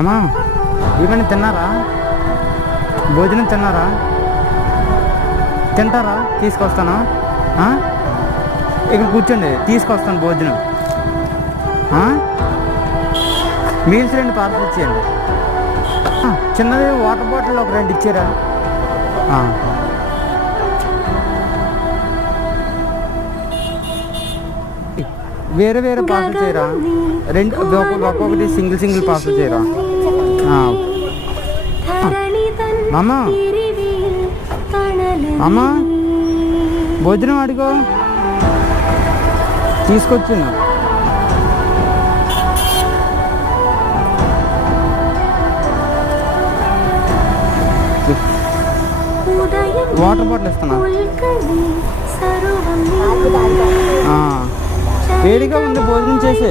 అమ్మా ఏమైనా తిన్నారా? భోజనం తిన్నారా? తింటారా? తీసుకొస్తాను. ఇక్కడ కూర్చోండి, తీసుకొస్తాను భోజనం. మీల్స్ 2 పార్సల్ ఇచ్చేయండి. చిన్నది వాటర్ బాటిల్ ఒక 2 ఇచ్చారా? వేరే వేరే పార్సల్ చేయరా? 2 ఒక్కొక్కటి సింగిల్ పార్సల్ చేయరా? అమ్మా అమ్మా భోజనం అడిగో, తీసుకొచ్చాను. వాటర్ బాటిల్ ఇస్తున్నా. వేడిగా ఉంది, భోజనం చేసే.